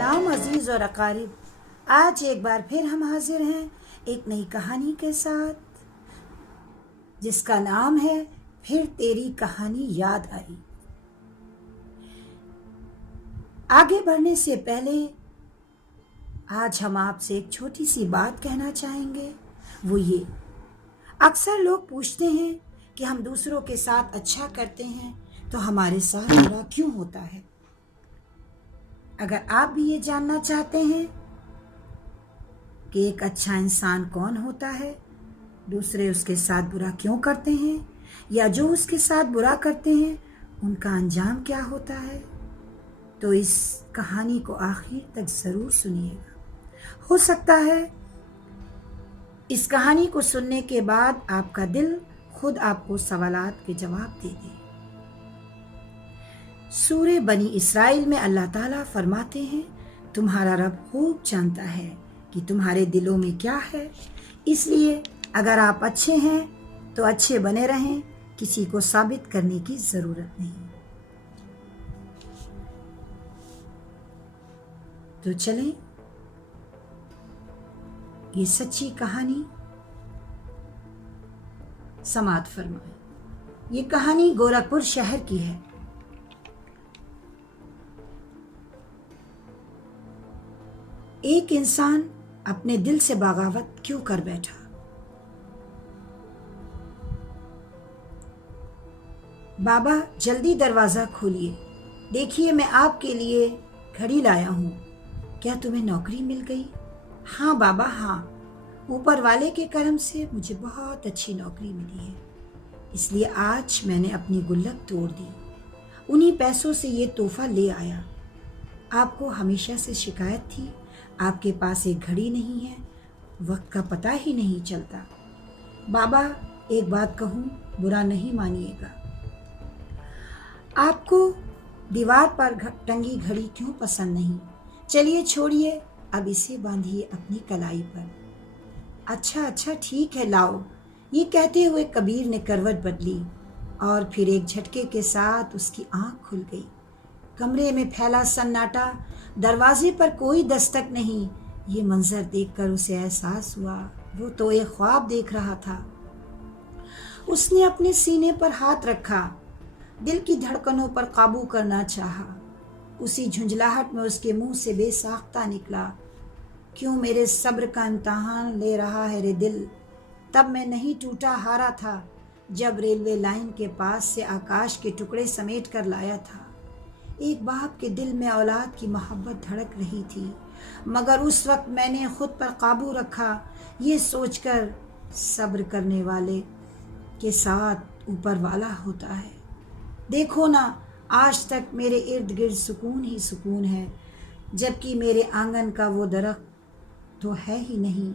سلام عزیز اور اقارب، آج ایک بار پھر ہم حاضر ہیں ایک نئی کہانی کے ساتھ جس کا نام ہے پھر تیری کہانی یاد آئی۔ آگے بڑھنے سے پہلے آج ہم آپ سے ایک چھوٹی سی بات کہنا چاہیں گے، وہ یہ: اکثر لوگ پوچھتے ہیں کہ ہم دوسروں کے ساتھ اچھا کرتے ہیں تو ہمارے ساتھ برا کیوں ہوتا ہے؟ اگر آپ بھی یہ جاننا چاہتے ہیں کہ ایک اچھا انسان کون ہوتا ہے، دوسرے اس کے ساتھ برا کیوں کرتے ہیں، یا جو اس کے ساتھ برا کرتے ہیں ان کا انجام کیا ہوتا ہے، تو اس کہانی کو آخر تک ضرور سنیے گا۔ ہو سکتا ہے اس کہانی کو سننے کے بعد آپ کا دل خود آپ کو سوالات کے جواب دے دے۔ سورہ بنی اسرائیل میں اللہ تعالیٰ فرماتے ہیں، تمہارا رب خوب جانتا ہے کہ تمہارے دلوں میں کیا ہے، اس لیے اگر آپ اچھے ہیں تو اچھے بنے رہیں، کسی کو ثابت کرنے کی ضرورت نہیں۔ تو چلیں یہ سچی کہانی سماعت فرمائیں۔ یہ کہانی گورکھپور شہر کی ہے۔ ایک انسان اپنے دل سے بغاوت کیوں کر بیٹھا؟ بابا جلدی دروازہ کھولیے، دیکھیے میں آپ کے لیے گھڑی لایا ہوں، کیا تمہیں نوکری مل گئی؟ ہاں بابا ہاں، اوپر والے کے کرم سے مجھے بہت اچھی نوکری ملی ہے، اس لیے آج میں نے اپنی گلک توڑ دی، انہی پیسوں سے یہ تحفہ لے آیا۔ آپ کو ہمیشہ سے شکایت تھی آپ کے پاس ایک گھڑی نہیں ہے، وقت کا پتہ ہی نہیں چلتا۔ بابا ایک بات کہوں، برا نہیں مانیے گا، آپ کو دیوار پر ٹنگی گھڑی کیوں پسند نہیں؟ چلیے چھوڑیے، اب اسے باندھیے اپنی کلائی پر۔ اچھا ٹھیک ہے لاؤ، یہ کہتے ہوئے کبیر نے کروٹ بدلی اور پھر ایک جھٹکے کے ساتھ اس کی آنکھ کھل گئی۔ کمرے میں پھیلا سناٹا، دروازے پر کوئی دستک نہیں۔ یہ منظر دیکھ کر اسے احساس ہوا وہ تو ایک خواب دیکھ رہا تھا۔ اس نے اپنے سینے پر ہاتھ رکھا، دل کی دھڑکنوں پر قابو کرنا چاہا۔ اسی جھنجھلاہٹ میں اس کے منہ سے بے ساختہ نکلا، کیوں میرے صبر کا امتحان لے رہا ہے رے دل؟ تب میں نہیں ٹوٹا ہارا تھا جب ریلوے لائن کے پاس سے آکاش کے ٹکڑے سمیٹ کر لایا تھا۔ ایک باپ کے دل میں اولاد کی محبت دھڑک رہی تھی، مگر اس وقت میں نے خود پر قابو رکھا، یہ سوچ کر صبر کرنے والے کے ساتھ اوپر والا ہوتا ہے۔ دیکھو نا، آج تک میرے ارد گرد سکون ہی سکون ہے، جبکہ میرے آنگن کا وہ درخت تو ہے ہی نہیں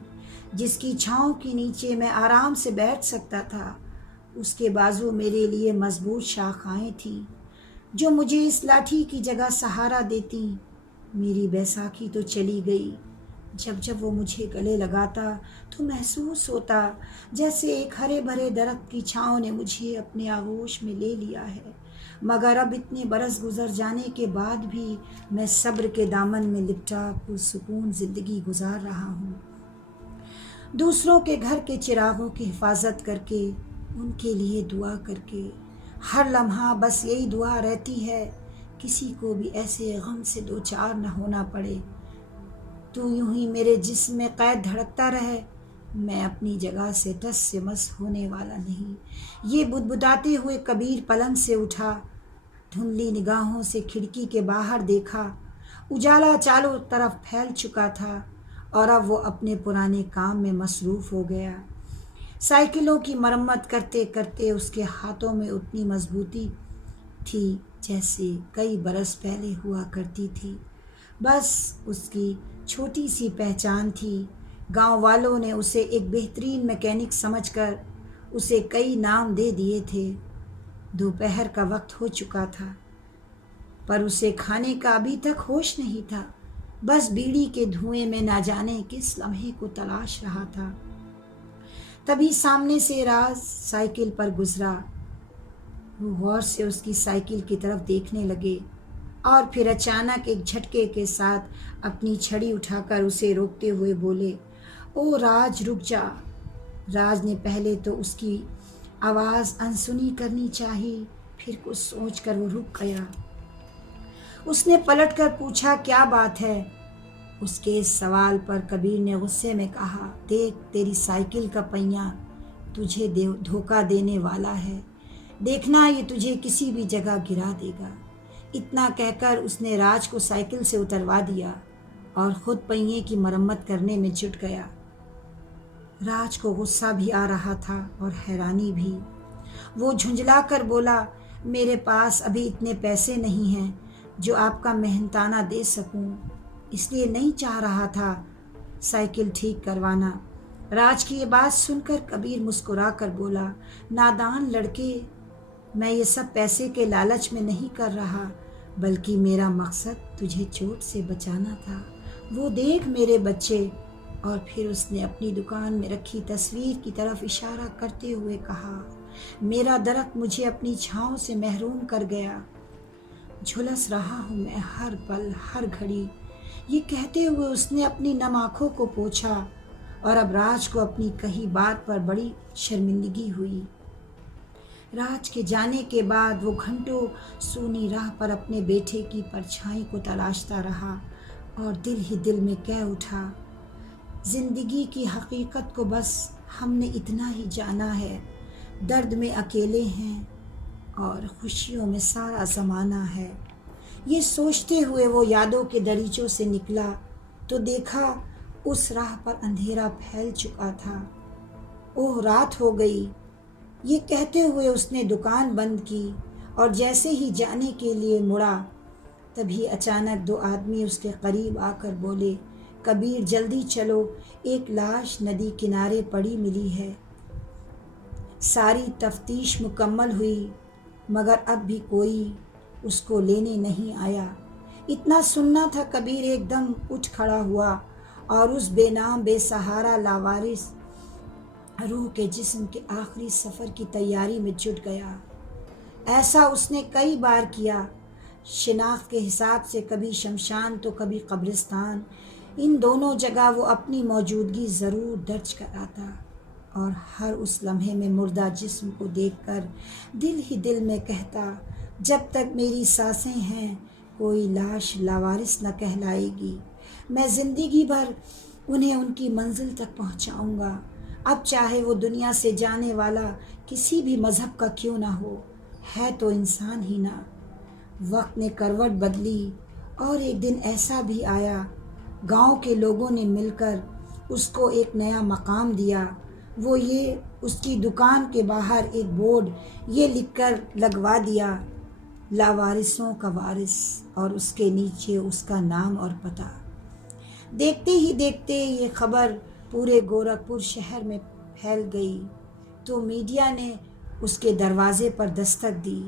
جس کی چھاؤں کے نیچے میں آرام سے بیٹھ سکتا تھا۔ اس کے بازو میرے لیے مضبوط شاخائیں تھیں جو مجھے اس لاٹھی کی جگہ سہارا دیتی۔ میری بیساکھی تو چلی گئی، جب وہ مجھے گلے لگاتا تو محسوس ہوتا جیسے ایک ہرے بھرے درخت کی چھاؤں نے مجھے اپنے آغوش میں لے لیا ہے، مگر اب اتنے برس گزر جانے کے بعد بھی میں صبر کے دامن میں لپٹا پرسکون زندگی گزار رہا ہوں، دوسروں کے گھر کے چراغوں کی حفاظت کر کے، ان کے لیے دعا کر کے۔ ہر لمحہ بس یہی دعا رہتی ہے، کسی کو بھی ایسے غم سے دوچار نہ ہونا پڑے۔ تو یوں ہی میرے جسم میں قید دھڑکتا رہے، میں اپنی جگہ سے ٹس سے مس ہونے والا نہیں۔ یہ بدبداتے ہوئے کبیر پلنگ سے اٹھا، دھندلی نگاہوں سے کھڑکی کے باہر دیکھا۔ اجالا چاروں طرف پھیل چکا تھا اور اب وہ اپنے پرانے کام میں مصروف ہو گیا۔ سائیکلوں کی مرمت کرتے کرتے اس کے ہاتھوں میں اتنی مضبوطی تھی جیسے کئی برس پہلے ہوا کرتی تھی۔ بس اس کی چھوٹی سی پہچان تھی، گاؤں والوں نے اسے ایک بہترین میکینک سمجھ کر اسے کئی نام دے دیے تھے۔ دوپہر کا وقت ہو چکا تھا پر اسے کھانے کا ابھی تک ہوش نہیں تھا، بس بیڑی کے دھوئیں میں نہ جانے کس لمحے کو تلاش رہا تھا۔ تبھی سامنے سے راز سائیکل پر گزرا، وہ غور سے اس کی سائیکل کی طرف دیکھنے لگے اور پھر اچانک ایک جھٹکے کے ساتھ اپنی چھڑی اٹھا کر اسے روکتے ہوئے بولے، او راج رک جا۔ راج نے پہلے تو اس کی آواز انسنی کرنی چاہی، پھر کچھ سوچ کر وہ رک گیا۔ اس نے پلٹ کر پوچھا، کیا بات ہے؟ اس کے اس سوال پر کبیر نے غصے میں کہا، دیکھ تیری سائیکل کا پہیہ تجھے دھوکہ دینے والا ہے، دیکھنا یہ تجھے کسی بھی جگہ گرا دے گا۔ اتنا کہہ کر اس نے راج کو سائیکل سے اتروا دیا اور خود پہیے کی مرمت کرنے میں جٹ گیا۔ راج کو غصہ بھی آ رہا تھا اور حیرانی بھی۔ وہ جھنجلا کر بولا، میرے پاس ابھی اتنے پیسے نہیں ہیں جو آپ کا محنتانہ دے سکوں، اس لیے نہیں چاہ رہا تھا سائیکل ٹھیک کروانا۔ راج کی یہ بات سن کر کبیر مسکرا کر بولا، نادان لڑکے، میں یہ سب پیسے کے لالچ میں نہیں کر رہا، بلکہ میرا مقصد تجھے چوٹ سے بچانا تھا۔ وہ دیکھ میرے بچے۔ اور پھر اس نے اپنی دکان میں رکھی تصویر کی طرف اشارہ کرتے ہوئے کہا، میرا درخت مجھے اپنی چھاؤں سے محروم کر گیا، جھلس رہا ہوں میں ہر پل ہر گھڑی۔ یہ کہتے ہوئے اس نے اپنی نم آنکھوں کو پوچھا اور اب راج کو اپنی کہی بات پر بڑی شرمندگی ہوئی۔ راج کے جانے کے بعد وہ گھنٹوں سونی راہ پر اپنے بیٹے کی پرچھائی کو تلاشتا رہا اور دل ہی دل میں کہہ اٹھا، زندگی کی حقیقت کو بس ہم نے اتنا ہی جانا ہے، درد میں اکیلے ہیں اور خوشیوں میں سارا زمانہ ہے۔ یہ سوچتے ہوئے وہ یادوں کے دریچوں سے نکلا تو دیکھا اس راہ پر اندھیرا پھیل چکا تھا۔ اوہ رات ہو گئی۔ یہ کہتے ہوئے اس نے دکان بند کی اور جیسے ہی جانے کے لیے مڑا، تبھی اچانک دو آدمی اس کے قریب آ کر بولے، کبیر جلدی چلو، ایک لاش ندی کنارے پڑی ملی ہے۔ ساری تفتیش مکمل ہوئی مگر اب بھی کوئی اس کو لینے نہیں آیا۔ اتنا سننا تھا کبیر ایک دم اٹھ کھڑا ہوا اور اس بے نام بے سہارا لاوارث روح کے جسم کے آخری سفر کی تیاری میں جٹ گیا۔ ایسا اس نے کئی بار کیا، شناخت کے حساب سے کبھی شمشان تو کبھی قبرستان، ان دونوں جگہ وہ اپنی موجودگی ضرور درج کراتا اور ہر اس لمحے میں مردہ جسم کو دیکھ کر دل ہی دل میں کہتا، جب تک میری سانسیں ہیں کوئی لاش لاوارث نہ کہلائے گی، میں زندگی بھر انہیں ان کی منزل تک پہنچاؤں گا، اب چاہے وہ دنیا سے جانے والا کسی بھی مذہب کا کیوں نہ ہو، ہے تو انسان ہی نہ۔ وقت نے کروٹ بدلی اور ایک دن ایسا بھی آیا، گاؤں کے لوگوں نے مل کر اس کو ایک نیا مقام دیا۔ وہ یہ اس کی دکان کے باہر ایک بورڈ یہ لکھ کر لگوا دیا، لاوارثوں کا وارث، اور اس کے نیچے اس کا نام اور پتہ۔ دیکھتے ہی دیکھتے یہ خبر پورے گورکھپور شہر میں پھیل گئی تو میڈیا نے اس کے دروازے پر دستک دی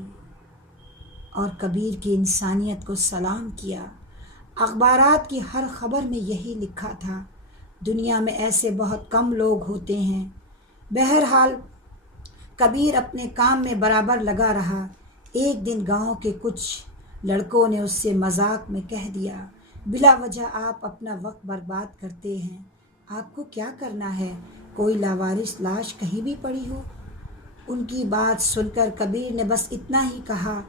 اور کبیر کی انسانیت کو سلام کیا۔ اخبارات کی ہر خبر میں یہی لکھا تھا، دنیا میں ایسے بہت کم لوگ ہوتے ہیں۔ بہرحال کبیر اپنے کام میں برابر لگا رہا۔ ایک دن گاؤں کے کچھ لڑکوں نے اس سے مذاق میں کہہ دیا، بلا وجہ آپ اپنا وقت برباد کرتے ہیں، آپ کو کیا کرنا ہے، کوئی لاوارث لاش کہیں بھی پڑی ہو؟ ان کی بات سن کر کبیر نے بس اتنا ہی کہا،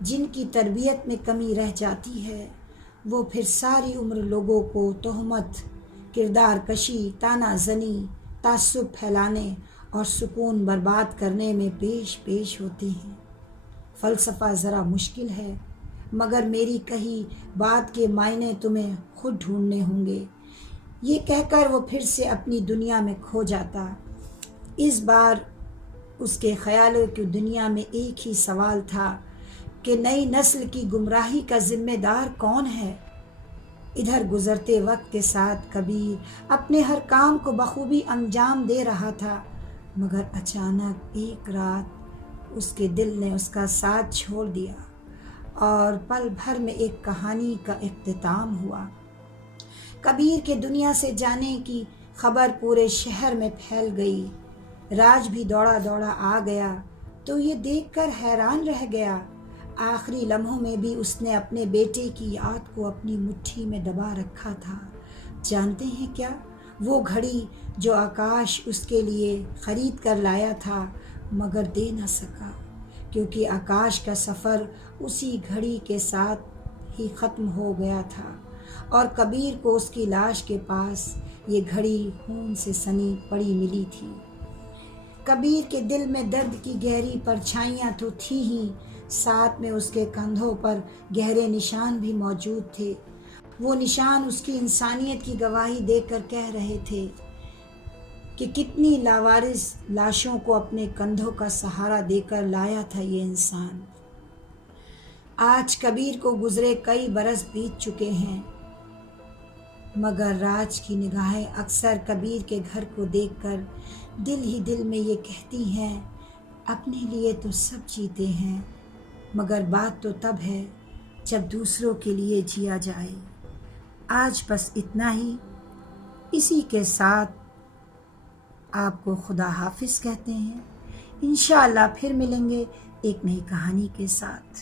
جن کی تربیت میں کمی رہ جاتی ہے وہ پھر ساری عمر لوگوں کو تہمت، کردار کشی، طعنہ زنی، تعصب پھیلانے اور سکون برباد کرنے میں پیش ہوتے ہیں۔ فلسفہ ذرا مشکل ہے مگر میری کہی بات کے معنی تمہیں خود ڈھونڈنے ہوں گے۔ یہ کہہ کر وہ پھر سے اپنی دنیا میں کھو جاتا۔ اس بار اس کے خیالوں کی دنیا میں ایک ہی سوال تھا کہ نئی نسل کی گمراہی کا ذمہ دار کون ہے؟ ادھر گزرتے وقت کے ساتھ کبیر اپنے ہر کام کو بخوبی انجام دے رہا تھا مگر اچانک ایک رات اس کے دل نے اس کا ساتھ چھوڑ دیا اور پل بھر میں ایک کہانی کا اختتام ہوا۔ کبیر کے دنیا سے جانے کی خبر پورے شہر میں پھیل گئی۔ راج بھی دوڑا آ گیا تو یہ دیکھ کر حیران رہ گیا، آخری لمحوں میں بھی اس نے اپنے بیٹے کی یاد کو اپنی مٹھی میں دبا رکھا تھا۔ جانتے ہیں کیا؟ وہ گھڑی جو آکاش اس کے لیے خرید کر لایا تھا مگر دے نہ سکا، کیونکہ آکاش کا سفر اسی گھڑی کے ساتھ ہی ختم ہو گیا تھا، اور کبیر کو اس کی لاش کے پاس یہ گھڑی خون سے سنی پڑی ملی تھی۔ کبیر کے دل میں درد کی گہری پرچھائیاں تو تھی ہی، ساتھ میں اس کے کندھوں پر گہرے نشان بھی موجود تھے۔ وہ نشان اس کی انسانیت کی گواہی دے کر کہہ رہے تھے کہ کتنی لاوارث لاشوں کو اپنے کندھوں کا سہارا دے کر لایا تھا یہ انسان۔ آج کبیر کو گزرے کئی برس بیت چکے ہیں، مگر راج کی نگاہیں اکثر کبیر کے گھر کو دیکھ کر دل ہی دل میں یہ کہتی ہیں، اپنے لیے تو سب جیتے ہیں، مگر بات تو تب ہے جب دوسروں کے لیے جیا جائے۔ آج بس اتنا ہی، اسی کے ساتھ آپ کو خدا حافظ کہتے ہیں۔ انشاءاللہ پھر ملیں گے ایک نئی کہانی کے ساتھ۔